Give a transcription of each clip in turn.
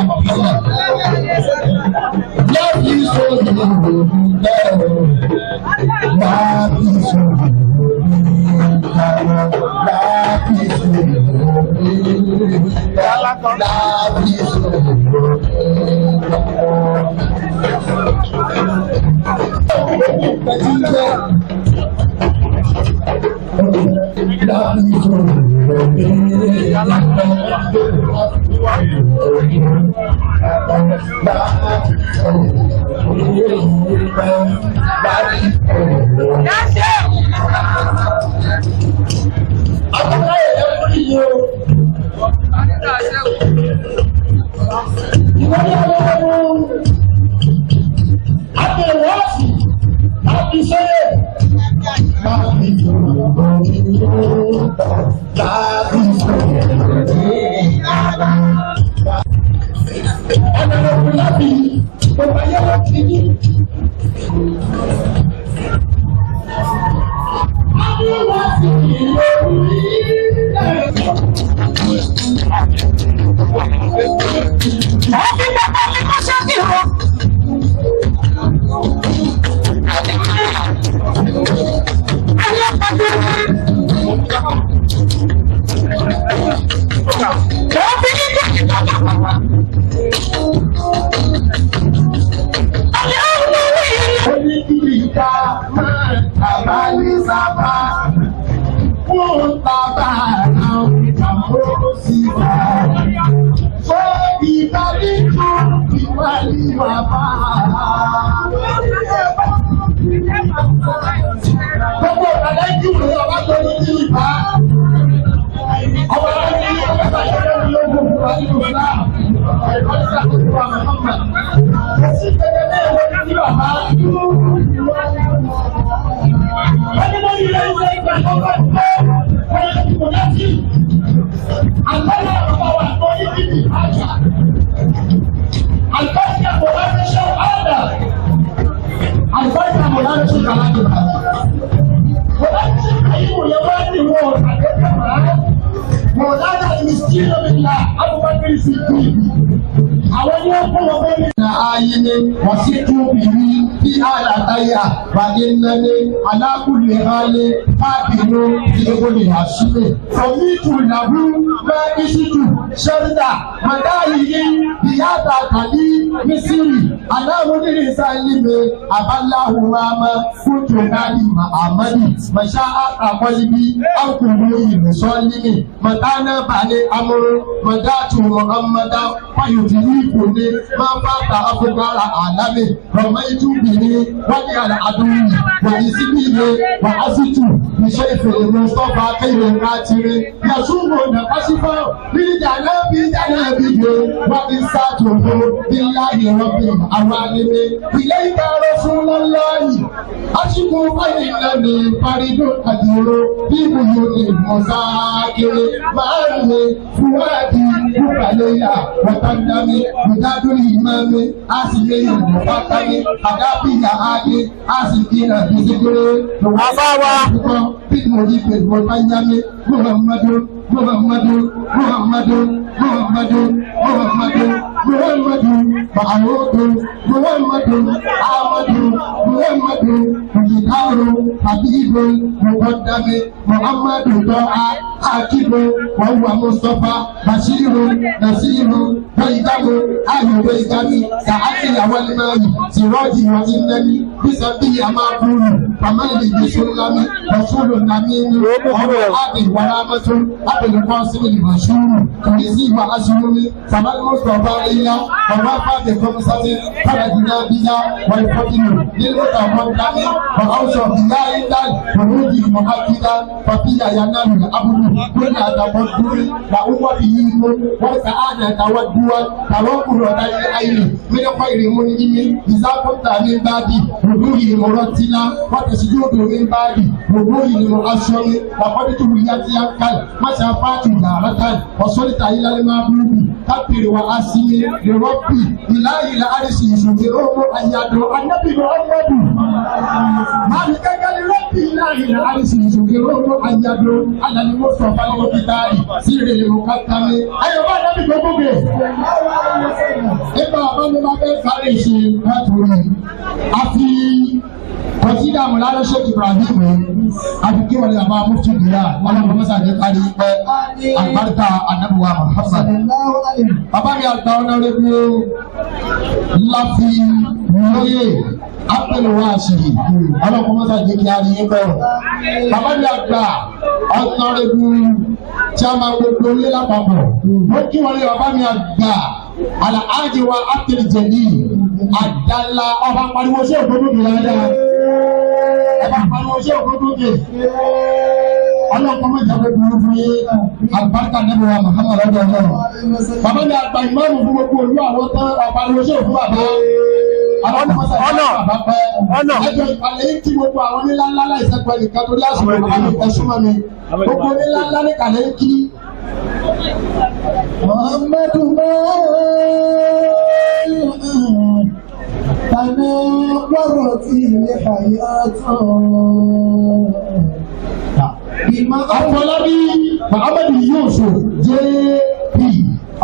Love you so lillahi al-arshi yukiru ayyadu ala al-mustafa al-mukhtari sirri al-muqaddami ayo ba nabi gbogbo be eba ba mi ma be kare se látòrí àfi kọsídà mọ̀lára Sheikh Ibrahim àfi kí wọ́n lè bá mufti bìyà ọlọ́run mọ́sá ní kárí pẹ́ àgbàdà anábùwà Muhammad. Bàbá mi àgbà ọ̀nàrẹ́bù láfi lóye apẹ̀lú wa àṣìyí ọlọ́run mọ́sá ní kárí pẹ́. Bàbá mi àgbà ọ̀nàrẹ́bù tí a máa gbogbo ilé lápapọ̀ wọ́n kí wọ́n lè bàbá mi àgbà àlàájì wa ápẹ̀lú jẹ̀lì àdàlà ọba pariwo sí òkúta dáadáa. Ọba pariwo sí òkúta ọlọ́pàá mẹ́ta fẹ́ burú fún yé àgbàkà nẹ́bí wa Muhammad ọ̀dọ̀ ọ̀dọ̀. Bàbá mi àgbà ìmáàmù fún gbogbo olú àwọn tán ọ̀pariwo sí òkú bàbá. Ọ̀nà ẹjọ́ ìpàlẹ̀ tí gbogbo àwọn nílá ńlá láìsẹ́ pẹ̀lú ìka torí àsìkò àmì ẹ̀sùnmọ́ mi. Gbogbo nílá ńlá ní kàlẹ́ ń kí. Muhammadu tani wọ́rọ̀ tí ilé àyà tán. Afọlábí Muhammadu Yusuf JP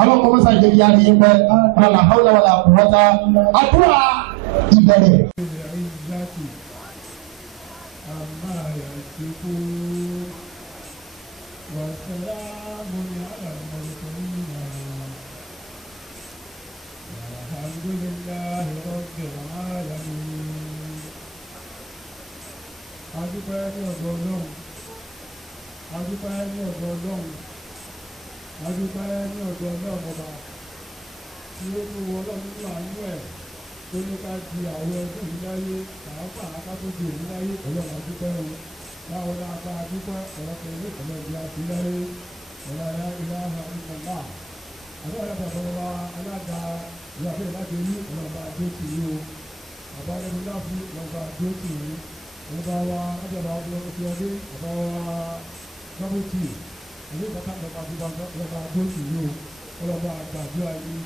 ọlọ́kọ̀ mọ́sá jẹ́ yá ní ẹgbẹ́ ọ̀là hawla wala quwwata àdúrà ìbẹ̀rẹ̀. Adúpẹ́ ní ọ̀dọ̀ Ọlọ́run, adúpẹ́ ní ọ̀dọ̀ Ọlọ́run, adúpẹ́ ní ọ̀dọ̀ Ọlọ́run ọba tí ó mú Ọlọ́run nínú àánú ẹ̀ tó ní ká di àwọn ẹgbẹ́ yìí láyé pàápàá akátójú òní láyé Ọlọ́run adúpẹ́ o báwo la bá adúpẹ́ ọ̀rọ̀kọ̀ ilé Ọlọ́run àti láyé ọ̀làyà ìlànà ìkànnà àbẹ́ ọ̀làbàbọ̀ wa alága ìyàwó ìbáṣe ní ọ̀làbà àdókì yìí o àbá ẹni láfi ọ̀làbà àdókì yìí ọba wa ọjọba ọdún ọdún ọba wa dọ́bùtì ẹni bàtà ọba àdúgbò ọba àdókì yìí o ọlọ́ba àgbàdúrà yìí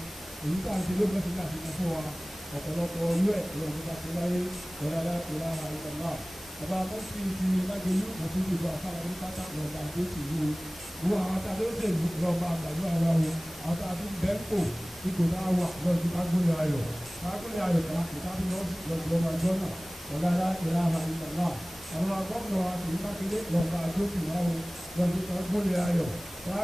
èyí tá à ń ṣe ló bẹ́sẹ̀ láti fún wa ọ̀pọ̀lọpọ̀ olú ẹ̀ ọlọ́run bá ṣe láyé ọ̀rẹ́lá ìlànà ìlànà ọba mọ́tì ti lágbèlú òfin ìlú àfárá ní pátá ọba àdókì yìí o wo àwọn tá a ló dé ìlú ọba àgbàdúrà wa o àwọn tá a tún bẹ́ẹ̀ kò ipò náà wà lọ́dún kágbóni ayọ̀ kan ìtàbí lọ́dún ọmọ ẹjọ́ náà ọ̀lára ìlànà ìlànà àwọn agbọ́nà àti mákindé lọ́ba àdókì náà o lọ́dún kágbóni ayọ̀ kan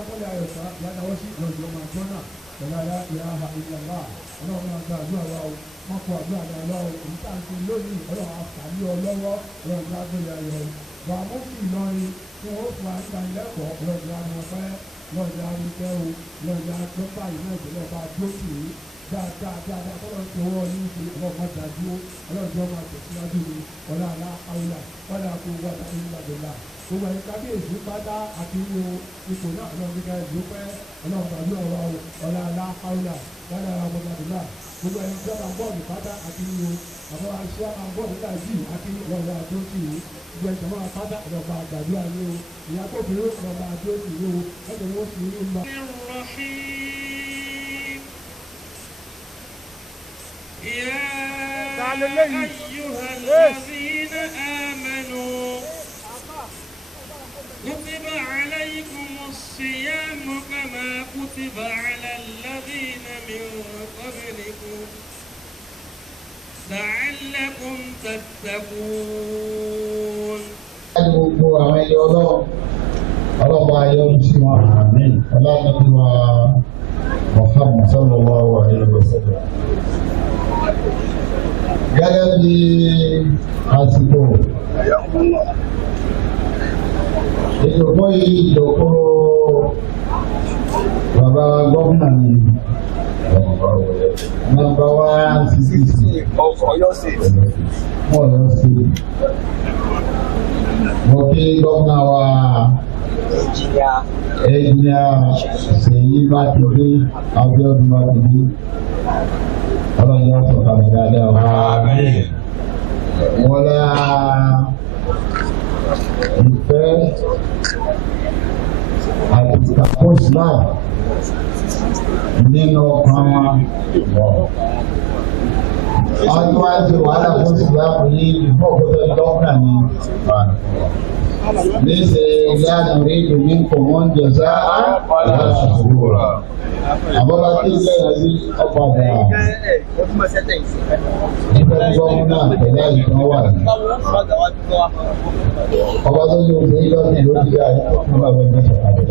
yàtọ̀ sí lọ́dún ọmọ ẹjọ́ náà ọ̀lára ìlànà ìlànà ọlọ́run àgbà àdúrà wa o wọ́n kọ àdúrà náà lọ́wọ́ èyí tá à ń ṣe lónìí ọlọ́run àfààní ọlọ́wọ́ lọ́dún kágbóni ayọ̀ wà mú sí Ìlọrin tí wọ́n fún àìsànlẹ́kọ̀ọ́ lọ́dún àmọ́fẹ́ lọ́dún àríkẹ́ o lọ́dún àgbọ́pá ìlú ìpínlẹ̀ ọba àdókì dáadáa kọ́lọ́ ti wọ́ ní ìṣe ọlọ́run dájú ọlọ́run ọmọ àtẹ̀síwájú ni ọ̀la àlá àwùlà wàlá kó wàlá ìlàdọ̀là gbogbo ẹ̀ka bí èsì pátá àti wo ipò náà ọlọ́run nígbà ìlú pẹ́ ọlọ́run tàbí ọ̀rọ̀ ọ̀la àlá àwùlà wàlá àmọ̀dàdùlà gbogbo ẹ̀ka tí wọ́n bọ́ọ̀lù pátá àti wo àwọn aṣọ àbọ̀ọ̀lù dàbí àti ọ̀la àdókì gbogbo ẹ̀ka máa pátá ọ̀dọ̀gba àgbàdúrà ni o ìyá kófìrí ọ̀dọ̀gba àdókì ni o ẹ̀jẹ̀ wọ́n sì ní ìlú. يا أيها الذين آمنوا كتب عليكم الصيام كما كتب على الذين من قبلكم لعلكم تتقون. Gbogbo àwọn ẹyẹ ọlọ́ba ayọ́nu sí wọn ọlọ́mọdé wa Muhammad sallallahu alaihi wasallam. Gẹ́gẹ́ bí àsìkò ìdòkó yìí ìdòkó bàbá gómìnà ni nọ́mbà 166 Ọ̀yọ́ State. Mo kí gómìnà wa ẹ̀jìnìà Ṣèyí Mákindé Abíọ́dún Mákindé ọlọ́run yóò sọ kalẹ̀ dáadáa wá. Wọ́n lá ìfẹ́ àti ìtàkùn Islam nínú ọkàn wọn. àwọn tó wá ti wàhálà fún ìsìlámù ní ìfọ̀kọ́tọ̀ dọ́kítà ni. Léṣe ìyáàdù rédíò ní kòmọ́n jẹ̀sà àṣàkóra. Àbọ̀bá tí ilé ẹ̀rí ọ̀padà ìfẹ́ gbọ́mú náà pẹ̀lú àìsàn wà ní. Ọba tó ní oṣù yìí lọ́sìn ló ti yá àyíkọ́ fún bàbá ẹgbẹ́ sọ̀kalẹ̀.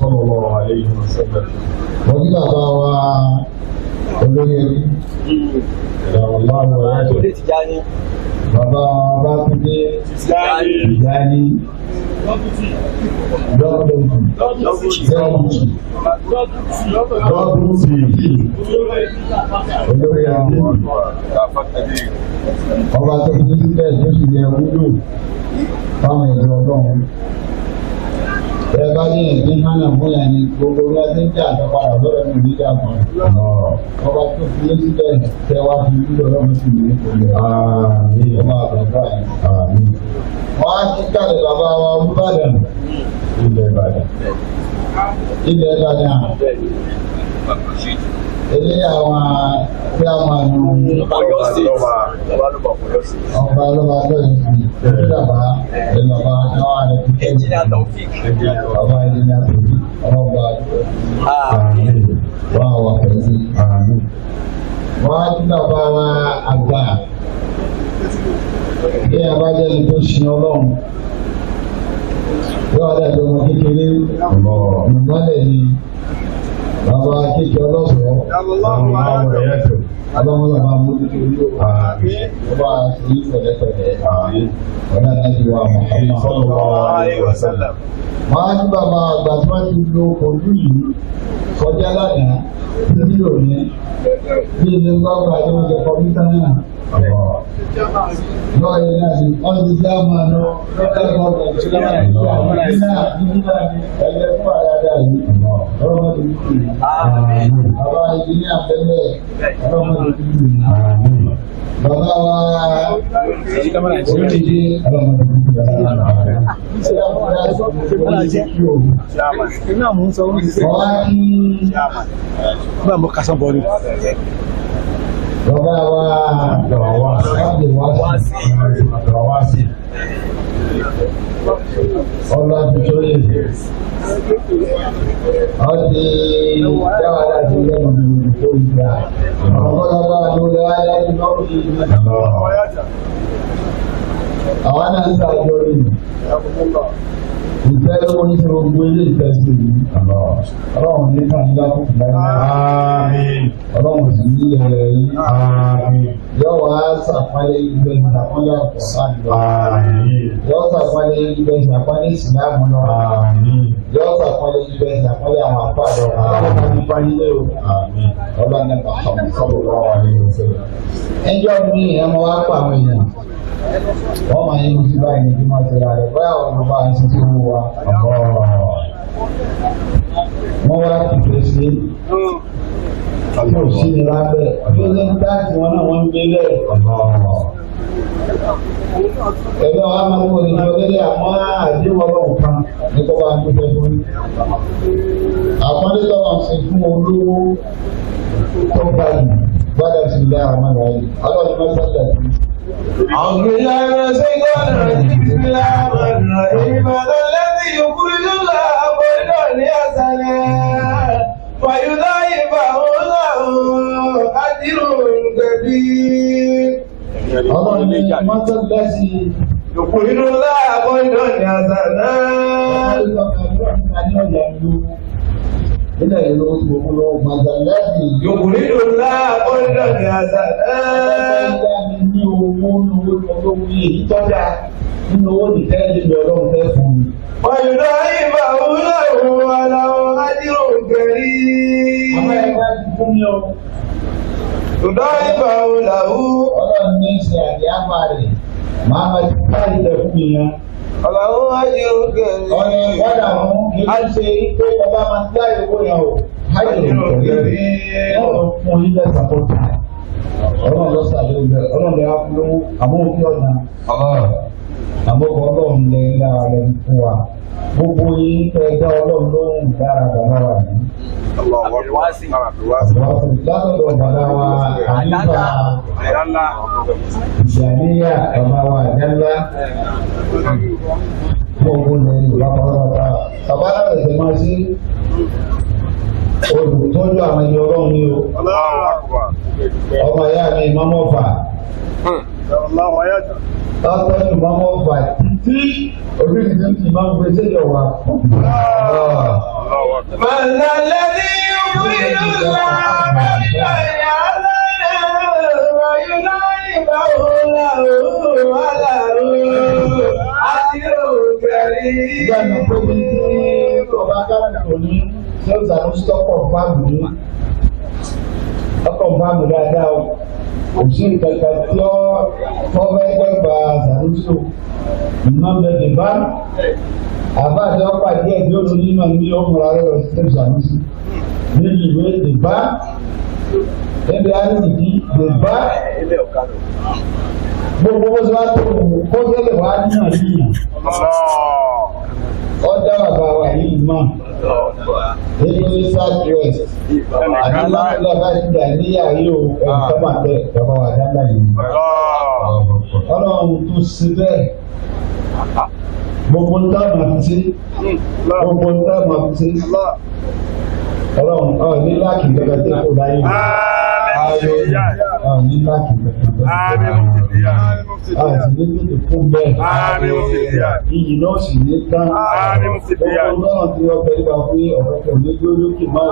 Sallallahu alaihi wasallam. Wọ́n ní bàbá wa olóyè ìyàwó láwọn ọ̀rẹ́ bàbá bá tún dé ìjáde olórí àwọn ọba tó fi sílẹ̀ tó sì yẹ wúlò fáwọn ẹ̀dọ́ ọlọ́run. Ẹ bá ní ẹ̀dín hánà bóyá ní gbogbo bí wọ́n ti ń jà àtọ́padà lọ́rọ̀ ní ìdíjà kan. Ọba tó fi lé sílẹ̀ tẹ́ wá fi wúlò lọ́rùn sí ní ìpínlẹ̀ ọba àgbàgbà yìí. Wọ́n á ti kálẹ̀ bàbá wa Olúbàdàn ilẹ̀ Ìbàdàn. Ilẹ̀ Ìbàdàn. Ilé àwọn tí a máa nù ọba lọ́ba lọ́yìn sí ìjọba ìjọba náà rẹ̀ ti tẹ́lẹ̀ bàbá ẹ̀jìnà tòbí ọba wà wà pẹ̀lú wọ́n á tún bàbá wa àgbà bí a bá jẹ́ ní tó ṣe ọlọ́run yóò dàbí ọmọ kékeré ìmọ̀lẹ̀ ni. Bàbá kékeré ọlọ́sọ̀ọ́ Ọlọ́run bàbá mójútó ọba sí pẹ̀lẹ́pẹ̀lẹ́ ọ̀nà nàìjíríà Muhammad sallallahu alaihi wasallam. Máa ní bàbá àgbà tí wọ́n ti lo ojú yìí kọjá lánàá títí òní bí ilé gbọ́gbà tó ń jẹ kọ̀mítà náà. Lọ́ọ̀yẹ̀ náà ni wọ́n ti dá máa lọ lọ́kẹ́ gbọ́gbà tí wọ́n ti dá nígbà ní ẹgbẹ́ fún àyàdá yìí. Ọlọ́mọdé wípé bàbá ìdílé àfẹ́lẹ́ ọlọ́mọdé wípé bàbá wa oríṣi ọlọ́mọdé wípé bàbá wa Abdulwasi Ọlọ́dúnjọ́lé ọdí dáwà láti lẹ́nu tó ìgbà ọ̀pọ̀lọpọ̀ àdúgbò aláìsí lọ́pọ̀ ìgbà àwọn náà ń sàájọ́ rí ìfẹ́ lówó ní ṣe gbogbo ilé ìfẹ́ sí ọlọ́run ní kàńdá fún ìlànà ọlọ́run sì ní ilẹ̀ yìí yóò wá sàpálẹ̀ ìgbẹ́ ìsàpálẹ̀ ọ̀pọ̀ yóò sàpálẹ̀ ìgbẹ́ ìsàpálẹ̀ ìsìlámù náà yóò sàpálẹ̀ ìgbẹ́ ìsàpálẹ̀ àwọn àpáàdé ọ̀pọ̀ nípa nílé ọlọ́run nípa sọ̀rọ̀ wà ní ìfẹ́. ẹjọ́ mi ẹ̀ mọ́ wá pa àwọn èèyàn wọ́n máa yẹ kí báyìí ní kí máa ṣe ra rẹ̀ báyà wọn bá ń ṣiṣẹ́ owó wa. Wọ́n wá kìkì sí yóò sí ní lábẹ́ ilé dáàtì wọn náà wọ́n ń gbé lẹ̀. Ẹ̀rọ wa máa ń wọlé ìjọ lélẹ̀ àmọ́ àdéhùn ọlọ́run kan ní kó bá ń tó fẹ́ fún. Àpọ́nlé lọ́wọ́ ṣe fún olówó tó báyìí gbọ́dọ̀ sí ilé àwọn ọmọ rẹ̀ ọlọ́run mẹ́sàn-án lẹ́sìn. أعوذ بالله من الشيطان الرجيم بسم الله الرحمن الرحيم هذا الذي يخرج الله قرضا حسنا فيضاعفه له أجر كبير. الله مثل الذي يخرج الله قرضا حسنا ilé ìlú gbogbo mazalẹ́sì yòkùnrin ńlá ọ̀rẹ́dọ̀ ní àṣà ẹ̀ẹ́dá mi ní owó lówó lọ́wọ́ yìí tọ́jà nínú owó nìkẹ́lẹ́ ìlú ọlọ́run fẹ́ fún mi. ọ̀yọ̀dọ̀ ìbá òwúrọ̀ òun aláwọ̀ ádìrò gẹ̀rí. àwọn ẹ̀ka ti fún mi o. ọ̀dọ̀ ìbá òun làwù. ọlọ́run ní í ṣe àdìyàmà rẹ̀ máa ma ti ká ilẹ̀ fún mi yẹn. Ọlọ́run ayérò gẹ̀rẹ́. Ọ̀nà ìwádà wọn kì í ṣe pé bàbá máa ń dá ìwé yẹn o. Ayérò gẹ̀rẹ́. Ọ̀rọ̀ fún ilé ìsàkóso. Ọlọ́run lọ sàlẹ̀ ìgbẹ́. Ọlọ́run lè wá fún lówó. Àmọ́ òbí ọ̀nà. Àmọ́ ọlọ́run lè lára rẹ̀ fún wa. Gbogbo yìí fẹ́ dá ọlọ́run lóhùn dára dára wà ní. látọ̀dọ̀ bàbá wa àyíká ìṣàníyà bàbá wa àjálá gbogbo lẹ́yìn bàbá bàbá ẹ̀sẹ̀ máa sí olùtọ́jú àwọn ẹni ọlọ́run ní o ọmọ ìyá mi mọ́mọ́fà látọ̀dọ̀ mọ́mọ́fà títí orílẹ̀-èdè tí máa ń gbé séjọ wa. Màlá lẹ́ni ìwúrí ńlá mẹ́ta ìyá lẹ́nà ìrọ̀yìnlá ìgbà òòlà òòlà àti òkèrè. Ìgbàgbọ́ pé bí ọba káàdì òní ṣé ó ṣàkóso ọkọ̀ fáàmù ní ọkọ̀ fáàmù dáadáa o. Òṣèlú kẹta tí ó fọ́fẹ́ gbẹ́gbà ṣàkóso ìmọ̀bẹ̀rẹ̀ bá àbá àti ọ̀pá díẹ̀ tí ó lò nínú ní ọmọlá rẹ̀ lọ sí ṣàkóso níbi ìwé ìdìbá ẹgbẹ́ àríwíjì ìdìbá gbogbo bó ṣe wá tó kó tẹ́lẹ̀ wá ní àríyàn ọjà bàbá wa yìí mọ̀ nítorí south west àdúrà lọ́ba ìgbà níyàwó ẹ̀ẹ́dọ́gbà bẹ́ẹ̀ bàbá wa dáná yìí ọlọ́run tó ṣe bẹ́ẹ̀ gbogbo ń dáàbò àti ṣe gbogbo ń dáàbò àti ṣe ọlọ́run ní láàkì gẹ́gẹ́ tí kò láyé ní láàkì gẹ́gẹ́ àti ní tètè fún bẹ́ẹ̀ iyì náà sì ní tán ọlọ́run náà tí wọ́n fẹ́ gbà pé ọ̀rọ̀ kò ní gbé lókè máa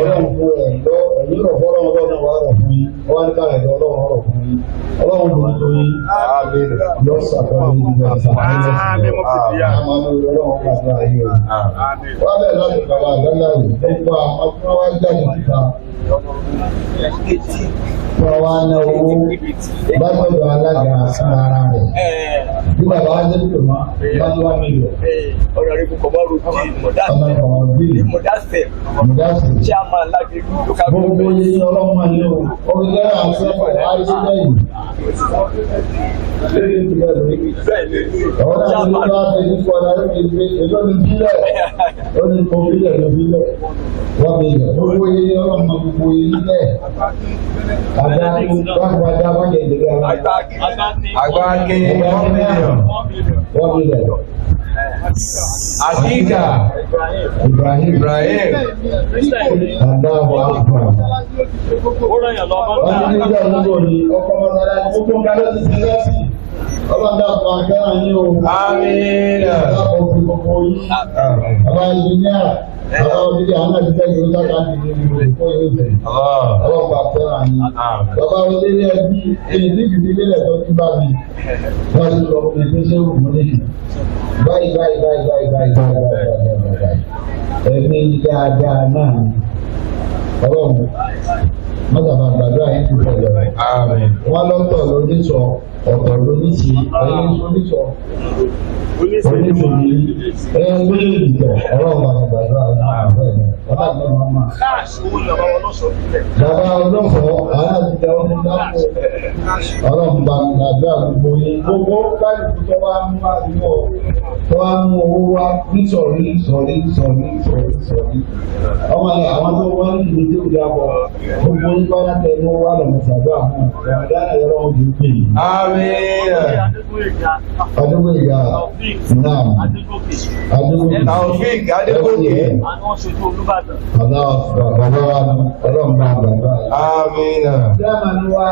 ọlọ́run fún ẹ̀dọ́ ẹ̀yìn rọ̀ fọ́lọ́run ọlọ́run wà rọ̀ fún yín wọ́n ní ká ẹ̀dọ́ ọlọ́run rọ̀ fún yín ọlọ́run ló ń tó yín yọ sàkóso ìgbà sàkóso ọlọ́run pàṣẹ ayé o wọ́n bẹ̀rẹ̀ láti bàbá àgbẹ̀lá yìí gbogbo àwọn tí wọ́n wá jáde síta wọ́n wá ná owó gbàgbọ́dọ̀ alága fún ara rẹ̀ bí bàbá wa jẹ́ pé mọ́ wájú wá mílíọ̀. ọ̀rọ̀ rẹ̀ kò bá rúti mọ̀dásẹ̀ chairman lágbègbè local gbogbo government. yìí ọlọ́mọ ni o orílẹ̀ àti ẹ̀fọ́ àìsílẹ̀ yìí. ọ̀rọ̀ náà ló bá fẹ́ nípa ọ̀dà lórí ìgbé èlò ní bílẹ̀ ó ní kó bílẹ̀ ló bílẹ̀ wọ́n bílẹ̀ gbogbo yìí ọlọ́mọ gbogbo yìí bẹ́ẹ̀. àdá wákàtí wákàtí ìdílé wa. Àgbáké wọ́n bílẹ̀. Akíkà Ibrahim Àdáwọ̀ Àfúrà. Wọ́n ní nígbà nígbò ní ọkọ̀ mọ́sára gbogbo kálọ́ ti ti lọ́sí. Ọlọ́dà fún akẹ́rà ní o. Àmín. Ọlọ́dà fún gbogbo yìí. Àwọn ìjìnlẹ̀ àwọn òbílẹ̀ àwọn àdìsẹ́ yìí ló sábà ti di ìlú ìfọ́ yóò tẹ̀. Ọlọ́pàá akẹ́rà ní. Bàbá olóyè ẹbí èyí tí kìí lélẹ̀ tó ti bá mi. Wọ́n ti sọ fún mi tó ṣe wù mí nìyí. Báyìí ẹ̀mí dáadáa náà ọlọ́run mọ́tàbà gbàdúrà yín ti bẹ̀rẹ̀ rẹ̀. Wọ́n lọ́tọ̀ lóníṣọ̀ ọ̀tọ̀ lóníṣì ẹ̀yìn oníṣọ̀ oníṣì ní ẹgbẹ́ ìdìtọ̀ ọlọ́run bàbá gbàdúrà náà bẹ̀rẹ̀ ọ̀tá ìgbà máa. Bàbá ọlọ́fọ̀ aláàbíjà ó ní dáko ọlọ́run bàbá gbàdúrà gbogbo yín gbogbo káyọ̀ tó wá mú àdúgbò tó wá mú owó wá nítorí sọ̀rí. Ọmọ yẹn àwọn tó wọ́n ń kiri tó dàbọ̀ gbogbo ń bá tẹ̀ mọ́ wà lọ́mọ sàdó àwọn ọ̀gá ẹ̀rọ ọdún pè é. Àmín. Adúgbò ìyá náà Taofik Adégòkè. Bàbá wa ọlọ́run bá bàbá. Àmín. Dáàmà ni wá.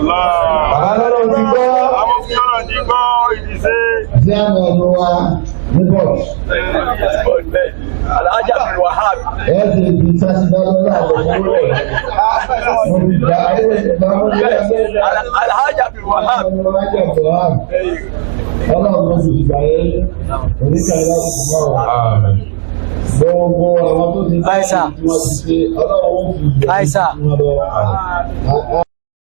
Àlọ́run ti gbọ́. Àwọn tí ọ̀rọ̀ ti gbọ́ ìdíṣẹ́. Dáàmà ni wá ní bọ́ọ̀lù. Alhaji Abdul Wahab. Ẹ ṣe ìdí sásídọ́lọ́lá àwọn ọmọ rẹ̀. Mo ti gbà ayé ìgbàmọ́ ní ẹgbẹ́ rẹ̀. Alhaji Abdul Wahab. Ọlọ́run ló ti gbà yé oníkàlẹ́ láti fún wa. Gbogbo àwọn tó ti bá ìdí wọn ti ṣe ọlọ́run ó fi ìgbà tí wọ́n lọ.